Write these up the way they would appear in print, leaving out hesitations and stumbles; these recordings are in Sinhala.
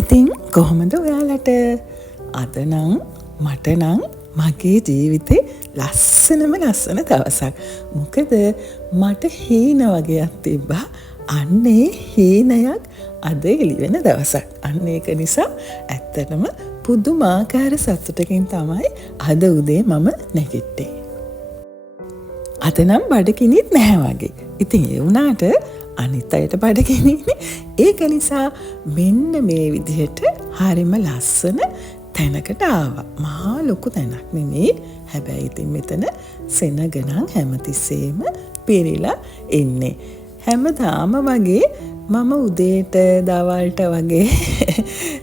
ඉතින් කොහොමද ඔයාලට? අද නම් මට නම් මගේ ජීවිතේ ලස්සන දවසක්. මොකද මට හීන වගේක් තිබ්බා. අන්නේ හීනයක් අද එළි වෙන දවසක්. අන්න ඒක නිසා ඇත්තටම පුදුමාකාර සතුටකින් තමයි අද උදේ මම නැගිට්ටේ. අද නම් බඩගිනිත් නැහැ වගේ. ඉතින් ඒ වුණාට අනිත් අයට බඩගිනින්නේ. ඒක නිසා මෙන්න මේ විදිහට හරිම ලස්සන තැනකට ආවා. මහා ලොකු තැනක් නෙමෙයි. හැබැයි ඉතින් මෙතන සෙනගනම් හැමතිස්සෙම පිරීලා ඉන්නේ. හැමදාම වගේ මම උදේට දවල්ට වගේ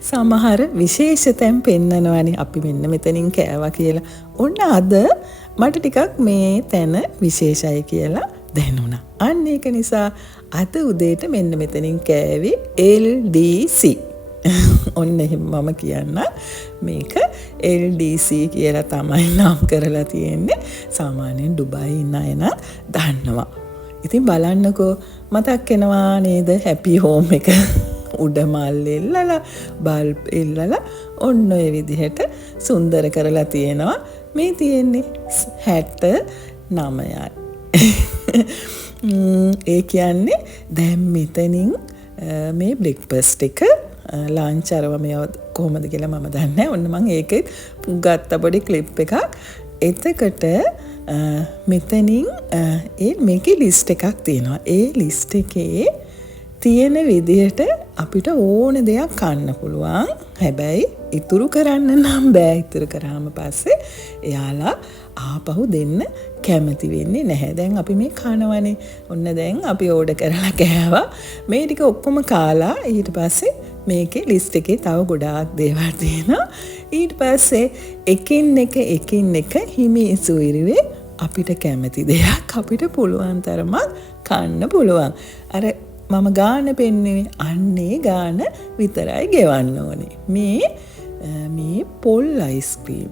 සමහර විශේෂ තැන් පෙන්නනවානේ. අපි මෙන්න මෙතනින් කෑවා කියලා. ඔන්න අද මට ටිකක් මේ තැන විශේෂයි කියලා දැනුණා. අන්න ඒක නිසා අද උදේට මෙන්න මෙතනින් කෑවේ LDC. ඔන්න එහෙම මම කියන්න මේක LDC කියලා තමයි නම් කරලා තියෙන්නේ. සාමාන්‍යයෙන් ඩුබායි ඉන්න අය නම් දන්නවා. ඉතින් බලන්නකෝ මතක් වෙනවා නේද හැපි හෝම් එක උඩ මල් එල්ලලා බල්බ් එල්ලලා ඔන්න ඔය විදිහට සුන්දර කරලා තියෙනවා. මේ තියෙන්නේ 69යි. ඒ කියන්නේ දැන් මෙතනින් මේ බ්‍රෙක්ෆාස්ට් එක ලන්ච් අරව මේ කොහොමද කියලා මම දන්නේ නැහැ. ඔන්න මම ඒකේ ගත්ත පොඩි ක්ලිප් එකක්. එතකොට මෙතනින් මේකේ ලිස්ට් එකක් තියෙනවා. ඒ ලිස්ට් එකේ තියෙන විදිහට අපිට ඕන දෙයක් කන්න පුළුවන්. හැබැයි ඉතුරු කරන්න නම් බෑ. ඉතුරු කරාම පස්සේ එයාලා ආපහු දෙන්න කැමති වෙන්නේ නැහැ. දැන් අපි මේ කනවනේ. ඔන්න දැන් අපි ඕඩර් කරලා කෑවා. මේ ටික ඔක්කොම කාලා ඊට පස්සේ මේකේ ලිස්ට් එකේ තව ගොඩාක් දේවල් තියෙනවා. ඊට පස්සේ එකින් එක හිමිසු ඉරිවේ අපිට කැමති දෙයක් අපිට පුළුවන් තරමක් කන්න පුළුවන්. අර මම ගාන පෙන්නුවේ අන්නේ ගාන විතරයි ගෙවන්න ඕනේ. මේ පොල් අයිස්ක්‍රීම්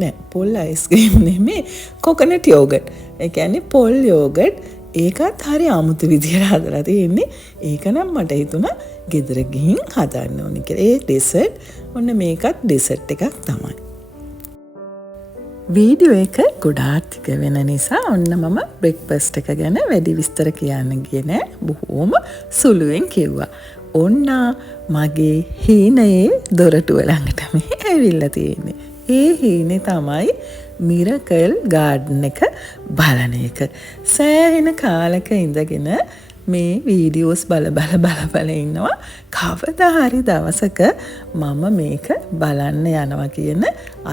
නෑ පොල් අයිස්ක්‍රීම් නෙමේ කොකනට් යෝගට්. ඒ කියන්නේ පොල් යෝගට්. ඒකත් හරි අමුතු විදිහට හදලා තියෙන්නේ. ඒක නම් මට හිතුණා ගෙදර ගිහින් හදන්න ඕනේ කියලා. ඒ ඩෙසර්ට් ඔන්න මේකත් ඩෙසර්ට් එකක් තමයි. වීඩියෝ එක ගොඩාක් ටික වෙන නිසා ඔන්න මම බ්‍රෙක්ෆාස්ට් එක ගැන වැඩි විස්තර කියන්න ගියේ නෑ. බොහොම සුළුවෙන් කිව්වා. ඔන්න මගේ හීනයේ දොරටුව ළඟට මේ ඇවිල්ලා තියෙන්නේ. ඒ හීනේ තමයි මිරකල් ගාඩන් එක බලන එක. සෑහෙන කාලක ඉඳගෙන මේ වීඩියෝස් බල ඉන්නවා. කවදා හරි දවසක මම මේක බලන්න යනවා කියන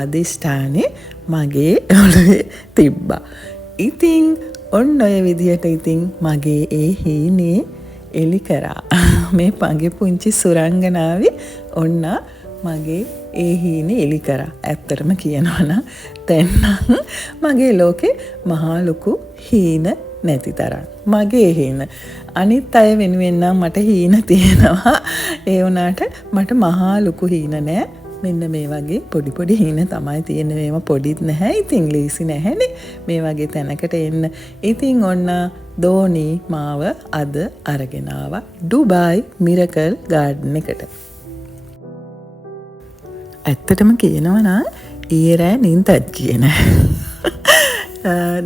අදිෂ්ඨානේ මගේ ඔළුවේ තිබ්බා. ඉතින් ඔන්න ඔය විදිහට ඉතින් මගේ ඒ හීනේ එලි කරා. මේ පගේ පුංචි සුරංගනාවේ ඔන්න මගේ ඒ හීනේ එලි කරා. ඇත්තටම කියනවා නම් දැන් නම් මගේ ලෝකේ මහා ලොකු හීන නැති තරම්. මගේ හීන. අනිත් අය වෙනුවෙන් නම් මට හීන තියෙනවා. ඒ වුණාට මට මහා ලොකු හීන නෑ. මෙන්න මේ වගේ පොඩි හීන තමයි තියෙන්නේ. මේව පොඩිත් නැහැ. ඉතින් ලීසි නැහැනේ මේ වගේ තැනකට එන්න. ඉතින් ඔන්න දෝනි මාව අද අරගෙන ආවා ඩුබායි මිරකල් ගාඩන් එකට. ඇත්තටම කියනවා නම් ඊයේ රෑ නින්දත් කියන.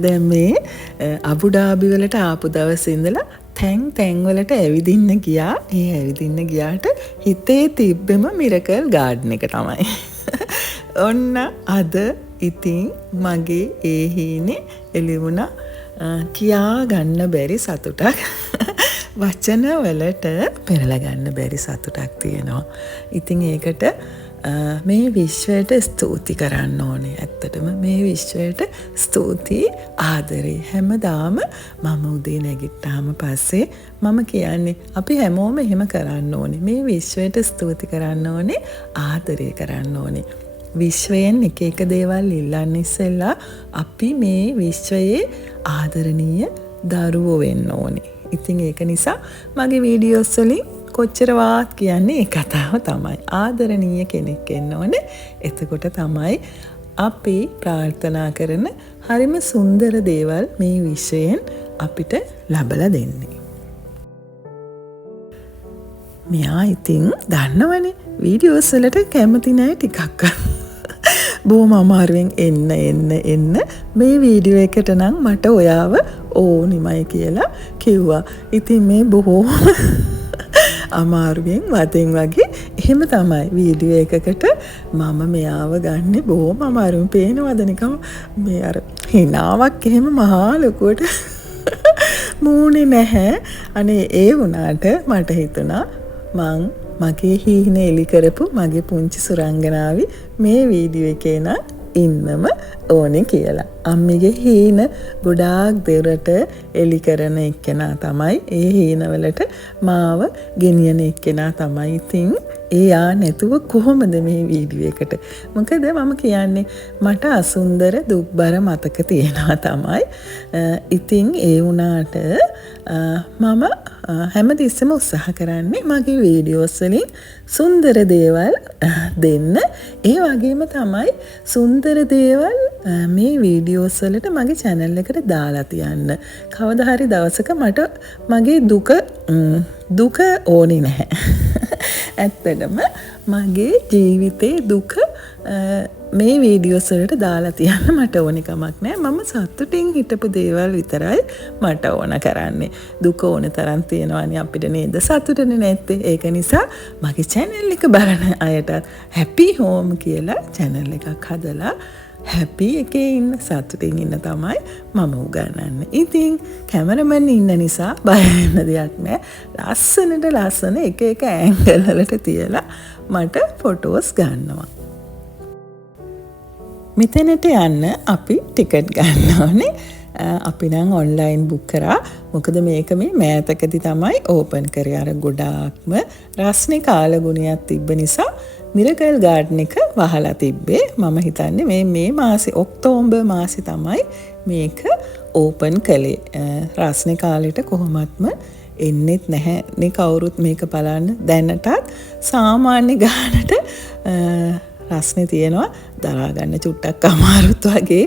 දැන් මේ අබුඩාබි වලට ආපු දවසේ ඉඳලා තැන් වලට ඇවිදින්න ගියා. ඒ ඇවිදින්න ගියාට හිතේ තිබ්බෙම මිරකල් ගාඩන් එක තමයි. ඔන්න අද ඉතින් මගේ ඒ හීනේ එළි වුණා. කියා ගන්න බැරි සතුටක්. වචන වලට පෙරලා ගන්න බැරි සතුටක් තියෙනවා. ඉතින් ඒකට මේ විශ්වයට ස්තුති කරන්න ඕනේ. ඇත්තටම මේ විශ්වයට ස්තුති ආදරේ. හැමදාම මම උදේ නැගිට්ටාම පස්සේ මම කියන්නේ අපි හැමෝම එහෙම කරන්න ඕනේ. මේ විශ්වයට ස්තුති කරන්න ඕනේ, ආදරේ කරන්න ඕනේ. විශ්වයෙන් එක දේවල් ඉල්ලන්න ඉස්සෙල්ලා අපි මේ විශ්වයේ ආදරණීය දරුවෝ වෙන්න ඕනේ. ඉතින් ඒක නිසා මගේ වීඩියෝස් වලින් කොච්චරවත් කියන්නේ ඒ කතාව තමයි. ආදරණීය කෙනෙක් වෙන්න ඕනේ. එතකොට තමයි අපි ප්‍රාර්ථනා කරන හරිම සුන්දර දේවල් මේ විශ්වයෙන් අපිට ලබලා දෙන්නේ. මෙයා ඉතින් දන්නවනේ වීඩියෝස් වලට කැමති නෑ ටිකක්. බොහොම අමාරුවෙන් එන්න මේ වීඩියෝ එකට නම් මට ඔයාව ඕනිමයි කියලා කිව්වා. ඉතින් මේ බොහොම අමාරුවෙන් වතෙන් වගේ එහෙම තමයි වීඩියෝ එකකට මම මෙයාව ගන්නෙ බොහොම අමාරුවෙන්. පේනවද නිකම් මේ අර හිනාවක් එහෙම මහා ලොකුවට මූණේ නැහැ. අනේ ඒ වුණාට මට හිතුණා මගේ හීන එලි කරපු මගේ පුංචි සුරංගනාවි මේ වීඩියෝ එකේ නම් ඉන්නම ඕනේ කියලා. අම්මිගේ හීන ගොඩාක් දෙරට එලි කරන එක්කෙනා තමයි. ඒ හීනවලට මාව ගෙනියන එක්කෙනා තමයි. ඉතින් එයා නැතුව කොහොමද මේ වීඩියෝ එකට? මොකද මම කියන්නේ මට අසුන්දර දුක්බර මතක තියෙනවා තමයි. ඉතින් ඒ වුණාට මම හැමතිස්සෙම උත්සාහ කරන්නේ මගේ වීඩියෝස් වලින් සුන්දර දේවල් දෙන්න. ඒ වගේම තමයි සුන්දර දේවල් මේ වීඩියෝස් වලට මගේ channel එකට දාලා තියන්න. කවදා හරි දවසක මට මගේ දුක ඕනේ නැහැ. ඇත්තටම මගේ ජීවිතේ දුක මේ වීඩියෝස් වලට දාලා තියන්න මට ඕන කමක් නැහැ. මම සතුටින් හිටපු දේවල් විතරයි මට ඕන කරන්නේ. දුක ඕන තරම් තියෙනවානේ අපිට නේද? සතුටනේ නැත්තේ. ඒක නිසා මගේ channel එක බලන අයටත් happy home කියලා channel එකක් හදලා happy එකේ ඉන්න සතුටින් ඉන්න තමයි මම උගන්වන්නේ. ඉතින් කැමරමන් ඉන්න නිසා බය වෙන්න දෙයක් නැහැ. ලස්සන එක ඇන්ගල් වලට තියලා මට ෆොටෝස් ගන්නවා. මෙතනට යන්න අපි ටිකට් ගන්න ඕනේ. අපි නම් ඔන්ලයින් බුක් කරා. මොකද මේක මේ මෑතකදී තමයි ඕපන් කරේ. අර ගොඩාක්ම රස්නේ කාලගුණයක් තිබ්බ නිසා මිරකල් ගාඩන් එක වහලා තිබ්බේ. මම හිතන්නේ මේ මාසේ ඔක්තෝබර් මාසේ තමයි මේක ඕපන් කළේ. රස්නේ කාලෙට කොහොමත්ම එන්නෙත් නැහැ නේ කවුරුත් මේක බලන්න. දැනටත් සාමාන්‍ය ගානට රස්නේ තියෙනවා. දරා ගන්න චුට්ටක් අමාරුත් වගේ.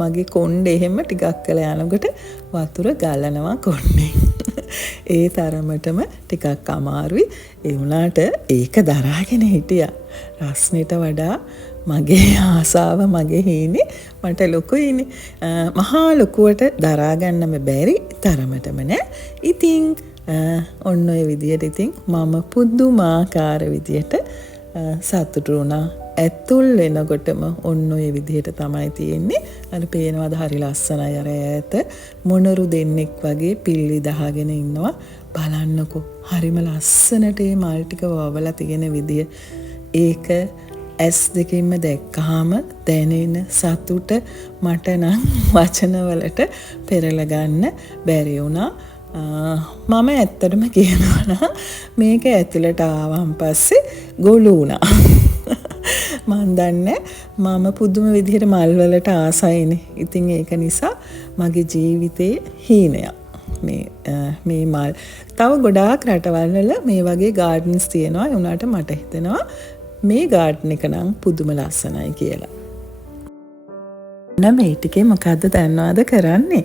මගේ කොණ්ඩේ එහෙම ටිකක් කළා යනකොට වතුර ගලනවා කොණ්ඩේ. ඒ තරමටම ටිකක් අමාරුයි. ඒ වුණාට ඒක දරාගෙන හිටියා. රස්නෙට වඩා මගේ ආසාව මගේ හීනේ මට ලොකුයිනේ. මහා ලොකුවට දරා ගන්නම බැරි තරමටම නෑ. ඉතින් ඔන්න ඔය විදියට ඉතින් මම පුදුමාකාර විදියට සතුටු වුණා. ඇතුල් වෙනකොටම ඔන්න ඔය විදිහට තමයි තියෙන්නේ. අර පේනවාද හරි ලස්සනයි. අර ඈත මොනරු දෙන්නෙක් වගේ පිල්ලි දහගෙන ඉන්නවා. බලන්නකෝ හරිම ලස්සනට මේ මල් ටික වවලා තියෙන විදිය. ඒක ඇස් දෙකින්ම දැක්කහම දැනෙන සතුට මට නම් වචන වලට පෙරලා ගන්න බැරි වුණා. මම ඇත්තටම කියනවා නම් මේක ඇතුළට ආවන් පස්සේ ගොළු වුණා. මන් දන්නේ මම පුදුම විදිහට මල් වලට ආසයිනේ. ඉතින් ඒක නිසා මගේ ජීවිතේ හීනයක් මේ මල්. තව ගොඩාක් රටවල් වල මේ වගේ ගාඩන්ස් තියෙනවා. ඒ උනාට මට හිතෙනවා මේ ගාඩන් එක නම් පුදුම ලස්සනයි කියලා. මේ ටිකේ මොකද්ද දන්නවද කරන්නේ?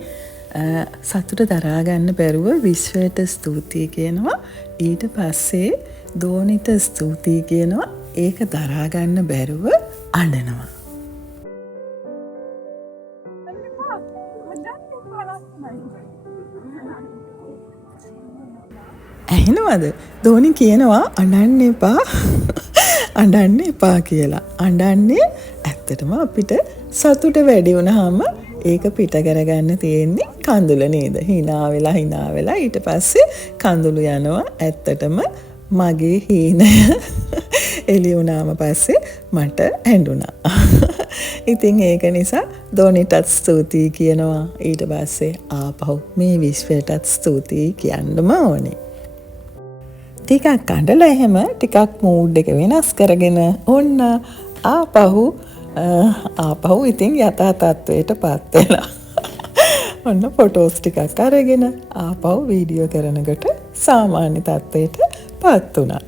සතුට දරා ගන්න බැරුව විශ්වයට ස්තුතියි කියනවා. ඊට පස්සේ දෝනිට ස්තුතියි කියනවා. ඒක දරා ගන්න බැරුව අඬනවා. ඇහෙනවද? දෝනි කියනවා අඬන්න එපා කියලා. අඬන්නේ ඇත්තටම අපිට සතුට වැඩි වුණාම ඒක පිට කරගන්න තියෙන්නේ කඳුල නේද? hina වෙලා ඊට පස්සේ කඳුළු යනවා. ඇත්තටම මගේ හීනය එළි වුණාම පස්සේ මට ඇඬුණා. ඉතින් ඒක නිසා දෝනිටත් ස්තුතියි කියනවා. ඊට පස්සේ ආපහු මේ විශ්වයටත් ස්තුතියි කියන්නම ඕනේ. ටිකක් අඬලා එහෙම ටිකක් මූඩ් එක වෙනස් කරගෙන ඔන්න ආපහු ඉතින් යථා තත්ත්වයට පත් වෙලා. ඔන්න ෆොටෝස් ටිකක් අරගෙන ආපහු වීඩියෝ කරනකොට සාමාන්‍ය තත්ත්වයට පත් වුණා.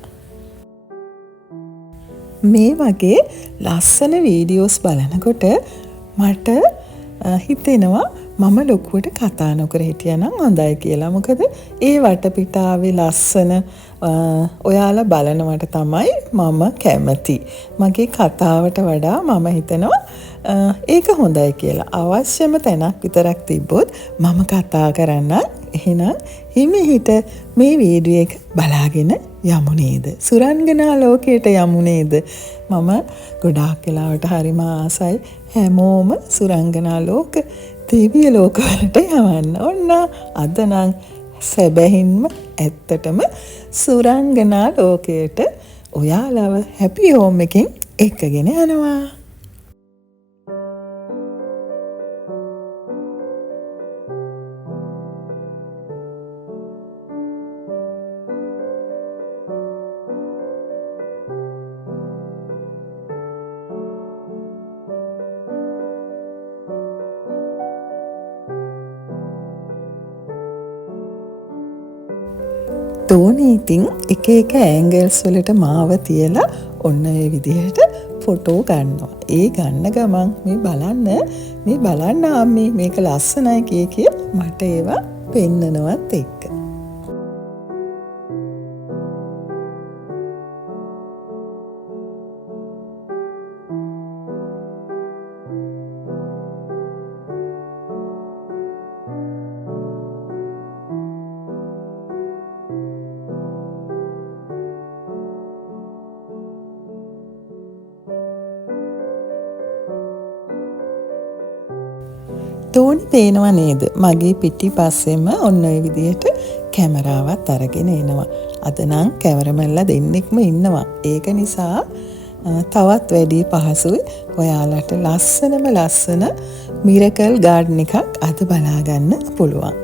මේ වගේ ලස්සන වීඩියෝස් බලනකොට මට හිතෙනවා මම ලොකුවට කතා නොකර හිටියනම් හොඳයි කියලා. මොකද ඒ වටපිටාවේ ලස්සන ඔයාලා බලනවට තමයි මම කැමති. මගේ කතාවට වඩා මම හිතනවා ඒක හොඳයි කියලා. අවශ්‍යම තැනක් විතරක් තිබ්බොත් මම කතා කරන්න. එහෙනම් හිමිහිට මේ වීඩියෝ එක බලාගෙන යමු නේද? සුරංගනා ලෝකයට යමු නේද? මම ගොඩාක් වෙලාවට හරිම ආසයි හැමෝම සුරංගනා ලෝක දිව්‍ය ලෝකවලට යවන්න. ඔන්න අද නම් සැබැහින්ම ඇත්තටම සුරංගනා ලෝකයට ඔයාලව හැපි හෝම් එකෙන් එක්කගෙන යනවා. තෝනේ ඉතින් එක එක ඇන්ගල්ස් වලට මාව තියලා ඔන්න ඒ විදිහට ෆොටෝ ගන්නවා. ඒ ගන්න ගමන් මේ බලන්න අම්මේ මේක ලස්සනයි කිය මට ඒවා පෙන්නනවත් එක්ක. තෝනි පේනවා නේද? මගේ පිටි පස්සෙම ඔන්න ඔය විදිහට කැමරාවත් අරගෙන එනවා. අද නම් කැමරමැන්ලා දෙන්නෙක්ම ඉන්නවා. ඒක නිසා තවත් වැඩි පහසුයි ඔයාලට ලස්සන මිරකල් ගාඩන් එකක් අද බලාගන්න පුළුවන්.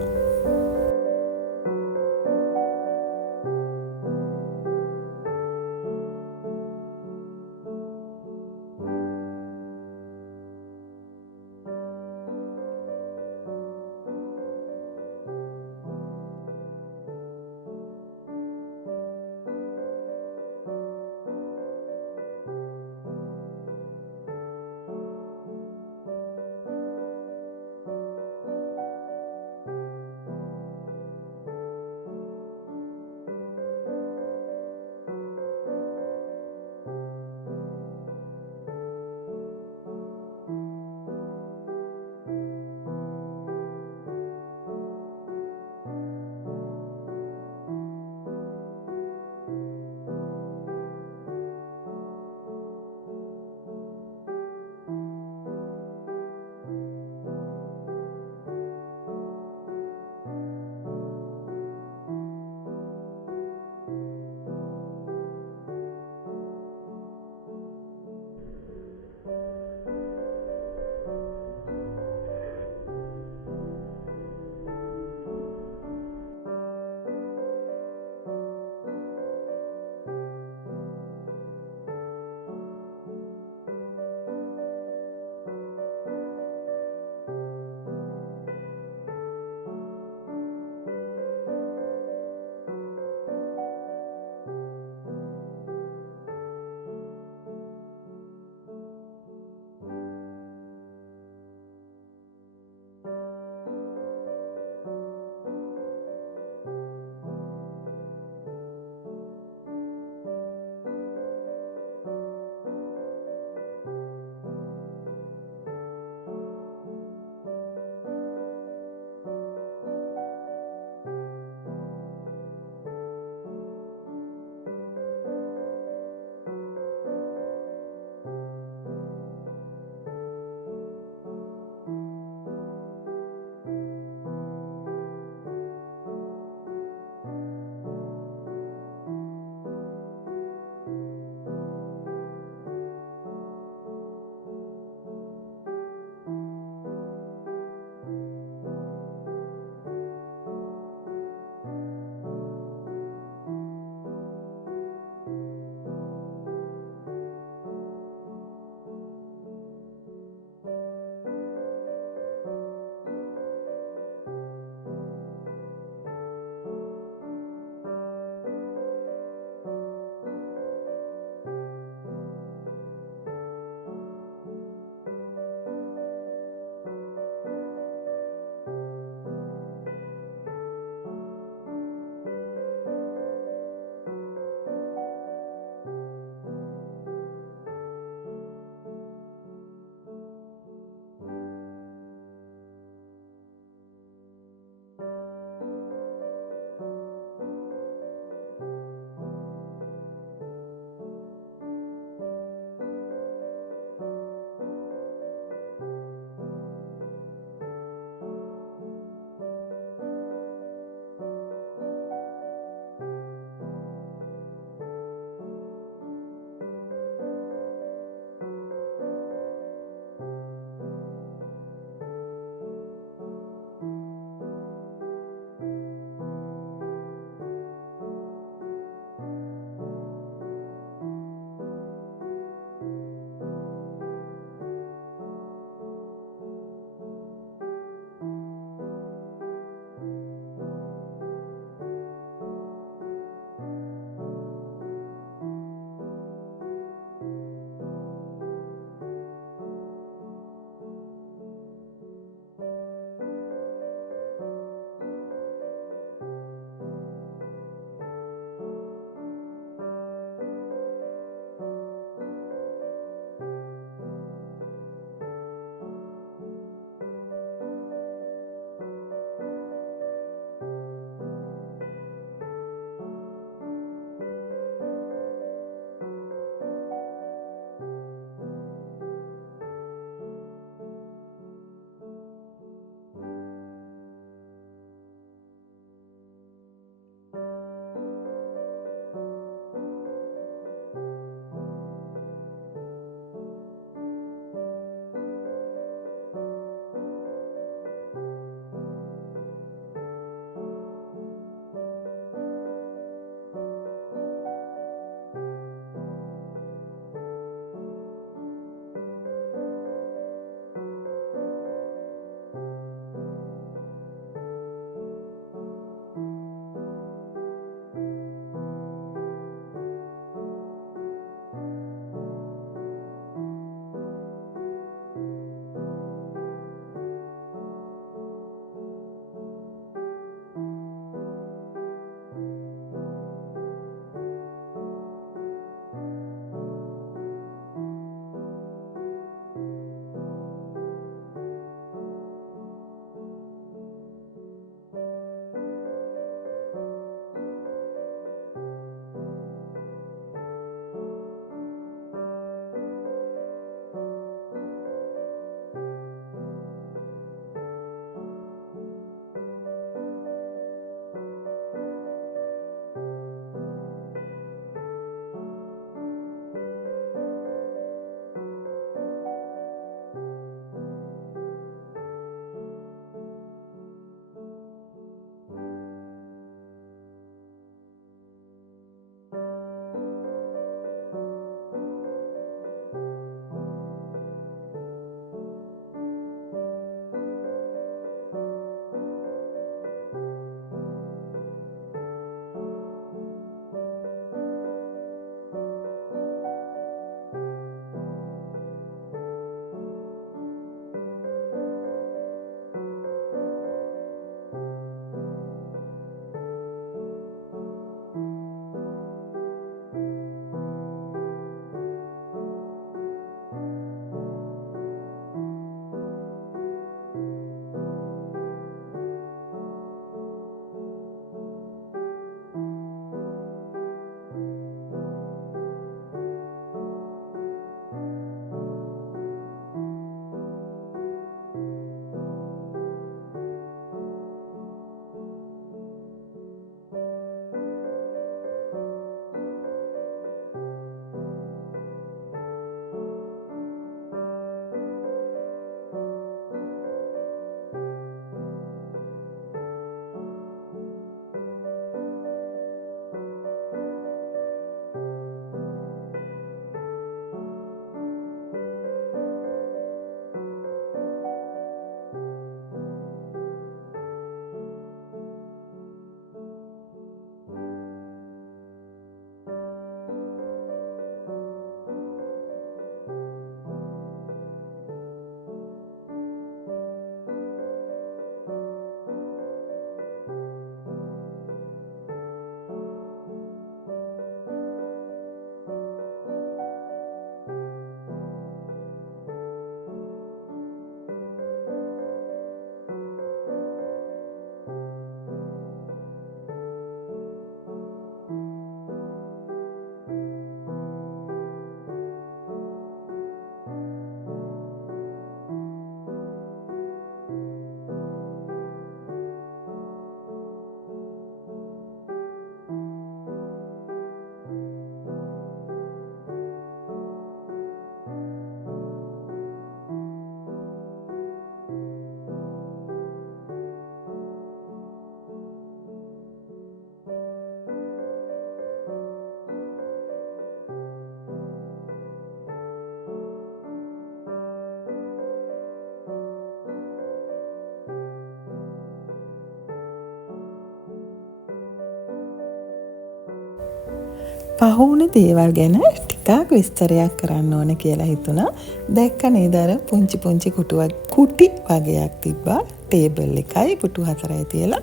පහුවුණ දේවල් ගැන ටිකක් විස්තරයක් කරන්න ඕන කියලා හිතුණා. දැක්ක නේද අර පුංචි පුංචි කුටි වගේක් තිබ්බා. ටේබල් එකයි පුටු 4යි තියලා.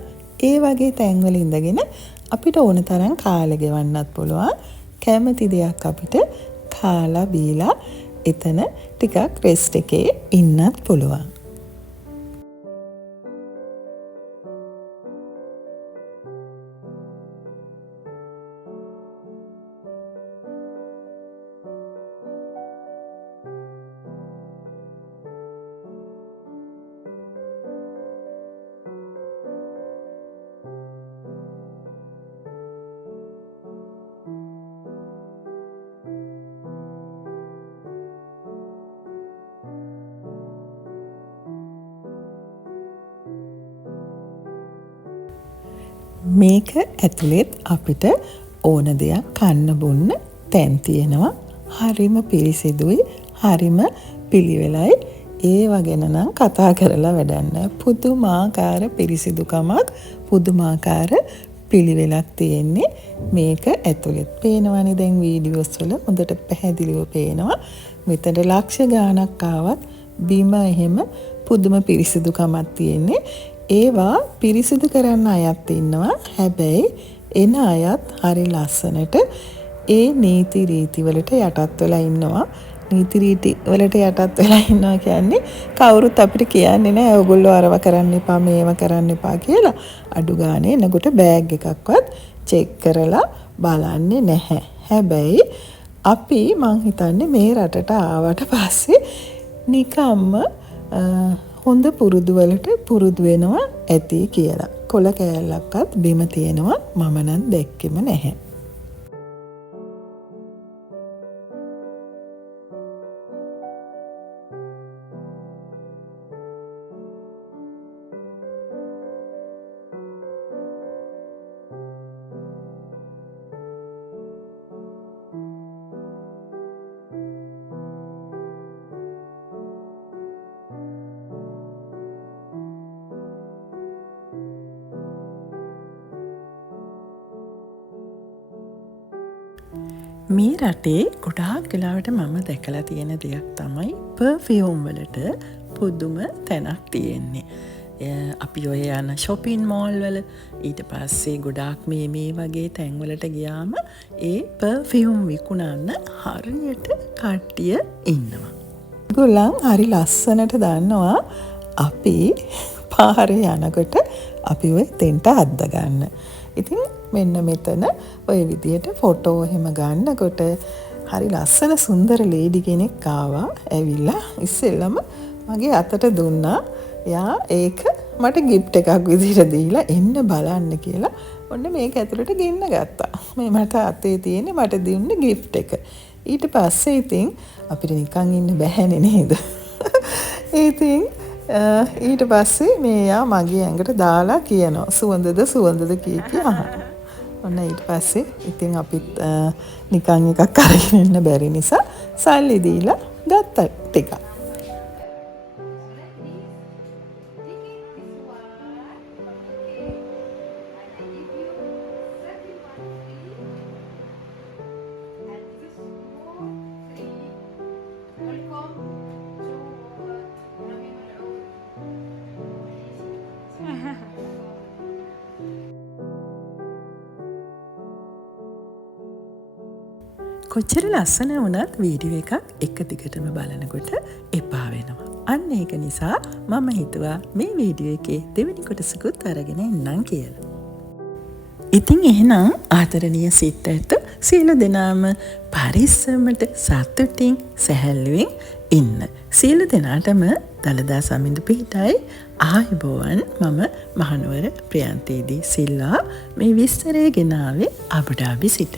ඒ වගේ තැන්වල ඉඳගෙන අපිට ඕන තරම් කාලය ගෙවන්නත් පුළුවන්. කැමති දෙයක් අපිට කාලා බීලා එතන ටිකක් රෙස්ට් එකේ ඉන්නත් පුළුවන්. මේක ඇතුළෙත් අපිට ඕන දෙයක් කන්න බොන්න තැන් තියෙනවා. හරිම පිරිසිදුයි, හරිම පිළිවෙලයි. ඒව ගැන නම් කතා කරලා වැඩක් නැහැ. පුදුමාකාර පිරිසිදුකමක්, පුදුමාකාර පිළිවෙලක් තියෙන්නේ මේක ඇතුළෙත්. පේනවනේ දැන් වීඩියෝස් වල හොඳට පැහැදිලිව පේනවා. මෙතන ලක්ෂ ගාණක් ආවත් බිම එහෙම පුදුම පිරිසිදුකමක් තියෙන්නේ. ඒවා පිරිසිදු කරන්න අයත් ඉන්නවා. හැබැයි එන අයත් හරි ලස්සනට ඒ නීති රීති වලට යටත් වෙලා ඉන්නවා. නීති රීති වලට යටත් වෙලා ඉන්නවා කියන්නේ කවුරුත් අපිට කියන්නේ නැහැ ඔයගොල්ලෝ අරව කරන්න එපා මේව කරන්න එපා කියලා. අඩු ගානේ එනකොට බෑග් එකක්වත් චෙක් කරලා බලන්නේ නැහැ. හැබැයි අපි මං හිතන්නේ මේ රටට ආවට පස්සේ නිකම්ම හොඳ පුරුදු වලට පුරුදු වෙනවා ඇති කියලා. කොළ කෑල්ලක්වත් බිම තියෙනවා මම නම් දැක්කෙම නැහැ. මේ රටේ ගොඩාක් වෙලාවට මම දැකලා තියෙන දෙයක් තමයි පර්ෆියුම් වලට පුදුම තැනක් තියෙන්නේ. අපි ඔය යන shopping mall වල ඊට පස්සේ ගොඩාක් මේ වගේ තැන්වලට ගියාම ඒ පර්ෆියුම් විකුණන්න හරියට කට්ටිය ඉන්නවා. ඒගොල්ලන් හරි ලස්සනට දන්නවා අපි පාරේ යනකොට අපි ඔය තෙන්ට අද්ද ගන්න. ඉතින් මෙන්න මෙතන ඔය විදියට ෆොටෝ එහෙම ගන්නකොට හරි ලස්සන සුන්දර ලේඩි කෙනෙක් ආවා. ඇවිල්ලා ඉස්සෙල්ලම මගේ අතට දුන්නා. එයා ඒක මට ගිෆ්ට් එකක් විදිහට දීලා එන්න බලන්න කියලා ඔන්න මේක ඇතුළට ගෙන්න ගත්තා. මේ මට අතේ තියෙන්නේ මට දුන්න ගිෆ්ට් එක. ඊට පස්සේ ඉතින් අපිට නිකන් ඉන්න බැහැනේ නේද? ඉතින් ඊට පස්සේ මෙයා මගේ ඇඟට දාලා කියනවා සුවඳද කිය අහනවා. ඔන්න ඊට පස්සේ ඉතින් අපිත් නිකන් එකක් අරගෙන ඉන්න බැරි නිසා සල්ලි දීලා ගත්තා ටිකක්. කොච්චර ලස්සන වුණත් වීඩියෝ එකක් එක දිගටම බලනකොට එපා වෙනවා. අන්න ඒක නිසා මම හිතුවා මේ වීඩියෝ එකේ දෙවෙනි කොටසකුත් අරගෙන එන්නම් කියලා. ඉතින් එහෙනම් ආදරණීය සිත්තට සියලු දෙනාම පරිස්සමට සතුටින් සැහැල්ලුවෙන් ඉන්න. සියලු දෙනාටම දළදා සමිඳු පිහිටයි ආයුබෝවන්. මම මහනුවර ප්‍රියන්තේදී සිල්වා මේ විස්තරය ගෙනාවේ අබුඩාබි සිට.